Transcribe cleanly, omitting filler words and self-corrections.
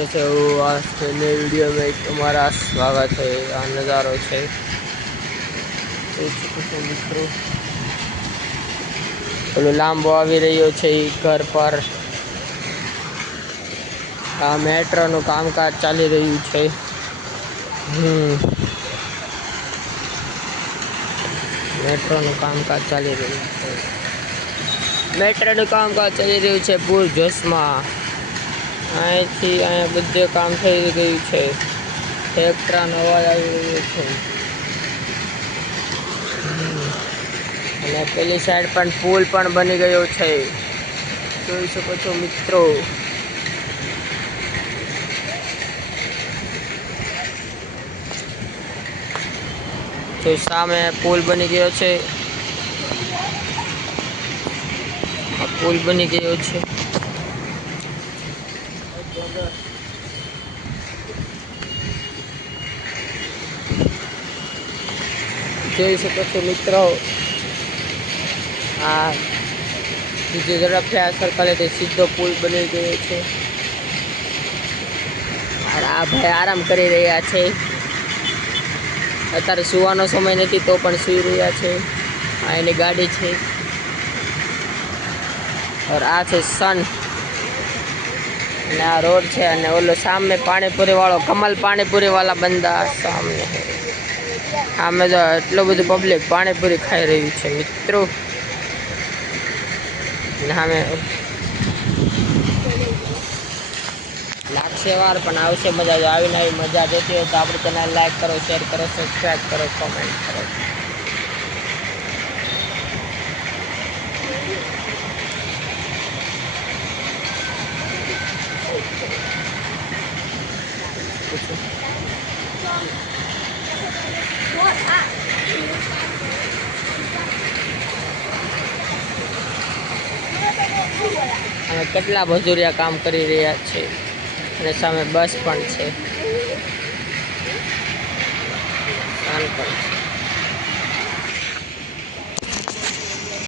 कैसे से हो आज के नए वीडियो में तुम्हारा स्वागत है। आ नज़ारो है मित्रों પેલું લાંબો આવી રહ્યો છે ઘર પર આ મેટ્રોનું કામકાજ ચાલી રહ્યું છે। મેટ્રોનું કામકાજ ચાલી રહ્યું છે। મેટ્રોનું કામકાજ ચાલી રહ્યું છે પૂર જોશમાં। અહીંથી અહીંયા બધે કામ થઈ ગયું છે। ટ્રેક્ટરનો અવાજ આવી રહ્યો છે અને પેલી સાઈડ પણ પુલ પણ બની ગયો છે, જોઈ શકો છો મિત્રો। તો સામે પુલ બની ગયો છે, પુલ બની ગયો છે। જોઈ શકો છો મિત્રો આ બીજી ઝડપથી આ સર્કલેથી સીધો પુલ બની ગયો છે। આ ભાઈ આરામ કરી રહ્યા છે, અત્યારે સુવાનો સમય નથી તો પણ સૂઈ રહ્યા છે। આ એની ગાડી છે और આ છે સન અને આ રોડ છે અને ઓલો સામે પાણીપુરી વાળો કમલ પાણીપુરી वाला बंदा सामने है। આમે જો એટલું બધું પબ્લિક પાણીપુરી ખાઈ રહ્યું છે મિત્રો। સામે લાગશે વાર પણ આવશે મજા। જો આવીને આવી મજા જોતી હોય તો આપણે ચેનલ લાઈક કરો, શેર કરો, સબસ્ક્રાઈબ કરો, કોમેન્ટ કરો। અને કેટલા મજૂરિયા કામ કરી રહ્યા છે અને સામે બસ પણ છે,